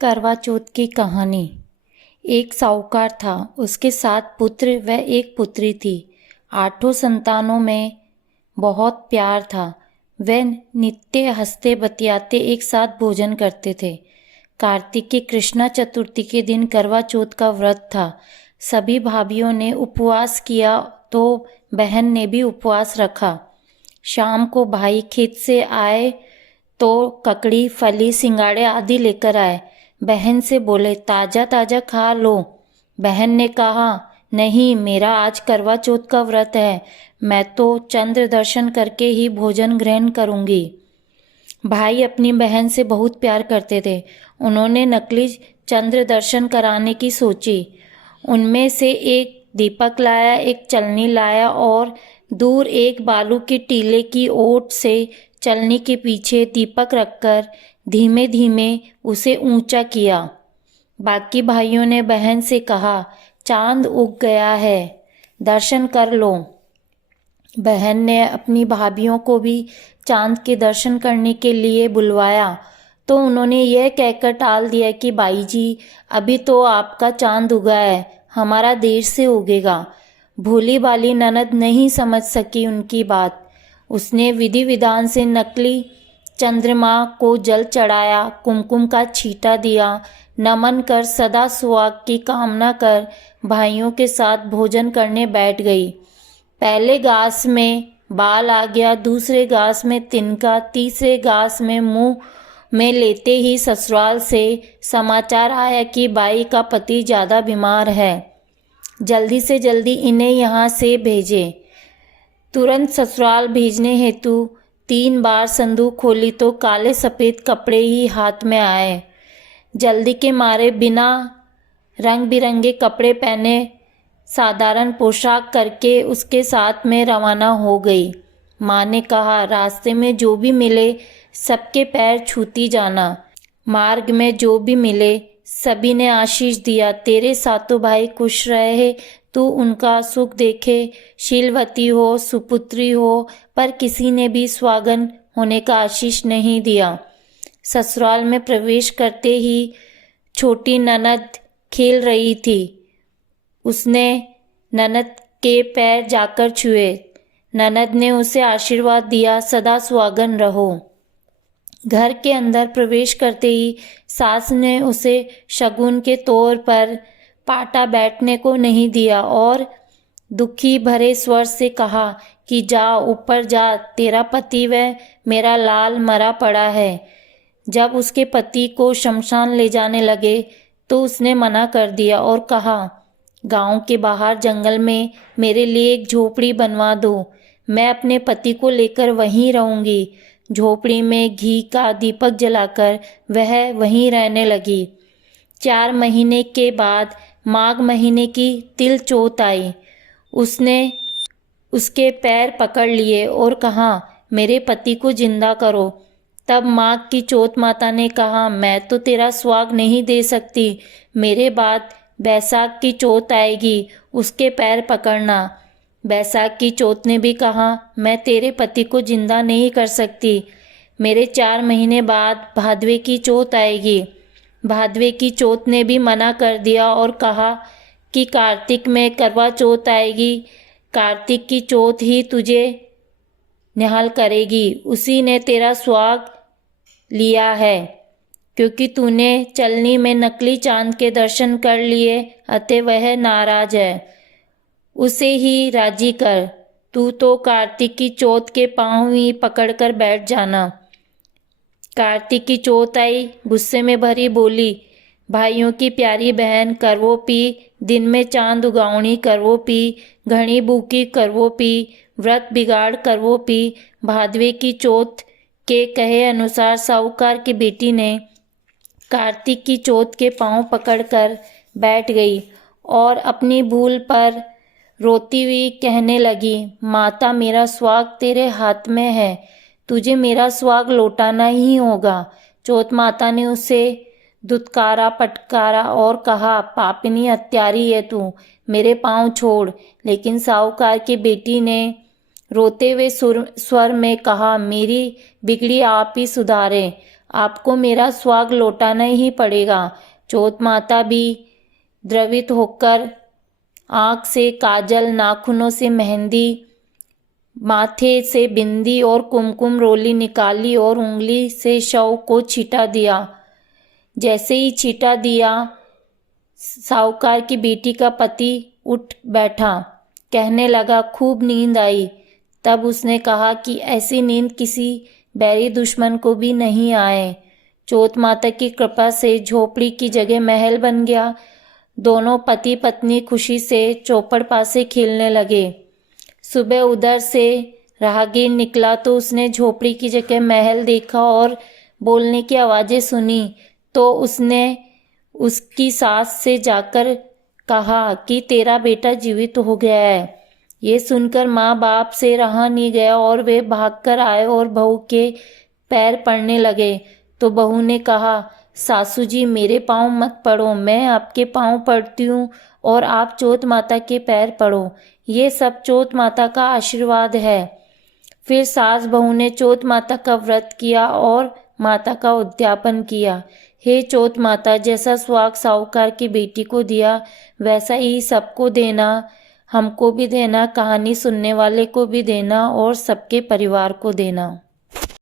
करवा चौथ की कहानी। एक साहूकार था, उसके 7 पुत्र व एक पुत्री थी। 8 संतानों में बहुत प्यार था। वे नित्य हंसते बतियाते एक साथ भोजन करते थे। कार्तिक की कृष्णा चतुर्थी के दिन करवा चौथ का व्रत था। सभी भाभीियों ने उपवास किया तो बहन ने भी उपवास रखा। शाम को भाई खेत से आए तो ककड़ी, फली, सिंगाड़े आदि लेकर आए। बहन से बोले, ताजा ताजा खा लो। बहन ने कहा, नहीं, मेरा आज करवा चौथ का व्रत है, मैं तो चंद्र दर्शन करके ही भोजन ग्रहण करूंगी। भाई अपनी बहन से बहुत प्यार करते थे। उन्होंने नकली चंद्र दर्शन कराने की सोची। उनमें से एक दीपक लाया, एक चलनी लाया और दूर एक बालू की टीले की ओट से चलनी के पीछे दीपक रखकर धीमे धीमे उसे ऊंचा किया। बाकी भाइयों ने बहन से कहा, चांद उग गया है, दर्शन कर लो। बहन ने अपनी भाभीियों को भी चांद के दर्शन करने के लिए बुलवाया तो उन्होंने यह कहकर टाल दिया कि बाई जी, अभी तो आपका चांद उगा है, हमारा देर से उगेगा। भोली भाली ननद नहीं समझ सकी उनकी बात। उसने विधि विधान से नकली चंद्रमा को जल चढ़ाया, कुमकुम का छींटा दिया, नमन कर सदा सुहाग की कामना कर भाइयों के साथ भोजन करने बैठ गई। पहले घास में बाल आ गया, दूसरे घास में तिनका, तीसरे घास में मुंह में लेते ही ससुराल से समाचार आया कि बाई का पति ज़्यादा बीमार है, जल्दी से जल्दी इन्हें यहाँ से भेजे। तुरंत ससुराल भेजने हेतु 3 बार संदूक खोली तो काले सफ़ेद कपड़े ही हाथ में आए। जल्दी के मारे बिना रंग बिरंगे कपड़े पहने साधारण पोशाक करके उसके साथ में रवाना हो गई। माँ ने कहा, रास्ते में जो भी मिले सबके पैर छूती जाना, मार्ग में जो भी मिले सभी ने आशीष दिया, तेरे सातों भाई खुश रहे, तू उनका सुख देखे, शीलवती हो, सुपुत्री हो, पर किसी ने भी स्वागन होने का आशीष नहीं दिया। ससुराल में प्रवेश करते ही छोटी ननद खेल रही थी। उसने ननद के पैर जाकर छुए। ननद ने उसे आशीर्वाद दिया, सदा सुहागन रहो। घर के अंदर प्रवेश करते ही सास ने उसे शगुन के तौर पर पाटा बैठने को नहीं दिया और दुखी भरे स्वर से कहा कि जा ऊपर जा, तेरा पति व मेरा लाल मरा पड़ा है। जब उसके पति को शमशान ले जाने लगे तो उसने मना कर दिया और कहा, गांव के बाहर जंगल में मेरे लिए एक झोपड़ी बनवा दो, मैं अपने पति को लेकर वहीं रहूंगी। झोपड़ी में घी का दीपक जलाकर वह वहीं रहने लगी। 4 महीने के बाद माघ महीने की तिल चौथ आई। उसने उसके पैर पकड़ लिए और कहा, मेरे पति को जिंदा करो। तब माघ की चौथ माता ने कहा, मैं तो तेरा सुहाग नहीं दे सकती, मेरे बाद बैसाख की चौथ आएगी, उसके पैर पकड़ना। बैसाख की चौथ ने भी कहा, मैं तेरे पति को जिंदा नहीं कर सकती, मेरे 4 महीने बाद भादवे की चौथ आएगी। भादवे की चौथ ने भी मना कर दिया और कहा कि कार्तिक में करवा चौथ आएगी, कार्तिक की चौथ ही तुझे निहाल करेगी, उसी ने तेरा सुहाग लिया है, क्योंकि तूने चलनी में नकली चांद के दर्शन कर लिए, अतः वह नाराज है, उसे ही राजी कर। तू तो कार्तिक की चौथ के पांव ही पकड़कर बैठ जाना। कार्तिक की चौथ आई, गुस्से में भरी बोली, भाइयों की प्यारी बहन करवो पी, दिन में चांद उगावनी करवो पी, घनी भूखी करवो पी, व्रत बिगाड़ करवो पी। भादवे की चौथ के कहे अनुसार साहूकार की बेटी ने कार्तिक की चौथ के पांव पकड़कर बैठ गई और अपनी भूल पर रोती हुई कहने लगी, माता, मेरा सुहाग तेरे हाथ में है, तुझे मेरा सुहाग लौटाना ही होगा। चौथ माता ने उसे दुत्कारा, पटकारा और कहा, पापिनी हत्यारी है तू, मेरे पांव छोड़। लेकिन साहूकार की बेटी ने रोते हुए स्वर में कहा, मेरी बिगड़ी आप ही सुधारें, आपको मेरा सुहाग लौटाना ही पड़ेगा। चौथ माता भी द्रवित होकर आँख से काजल, नाखूनों से मेहंदी, माथे से बिंदी और कुमकुम रोली निकाली और उंगली से शव को छीटा दिया। जैसे ही छीटा दिया, साहूकार की बेटी का पति उठ बैठा, कहने लगा, खूब नींद आई। तब उसने कहा कि ऐसी नींद किसी बैरी दुश्मन को भी नहीं आए। चौथ माता की कृपा से झोपड़ी की जगह महल बन गया। दोनों पति पत्नी खुशी से चौपड़ पासे खेलने लगे। सुबह उधर से राहगीर निकला तो उसने झोपड़ी की जगह महल देखा और बोलने की आवाज़ें सुनी, तो उसने उसकी सास से जाकर कहा कि तेरा बेटा जीवित हो गया है। ये सुनकर माँ बाप से रहा नहीं गया और वे भागकर आए और बहू के पैर पड़ने लगे। तो बहू ने कहा, सासू जी मेरे पाँव मत पड़ो, मैं आपके पाँव पड़ती हूँ और आप चौथ माता के पैर पड़ो। ये सब चौथ माता का आशीर्वाद है। फिर सास बहू ने चौथ माता का व्रत किया और माता का उद्यापन किया। हे चौथ माता, जैसा सुहाग साहूकार की बेटी को दिया वैसा ही सबको देना, हमको भी देना, कहानी सुनने वाले को भी देना और सबके परिवार को देना।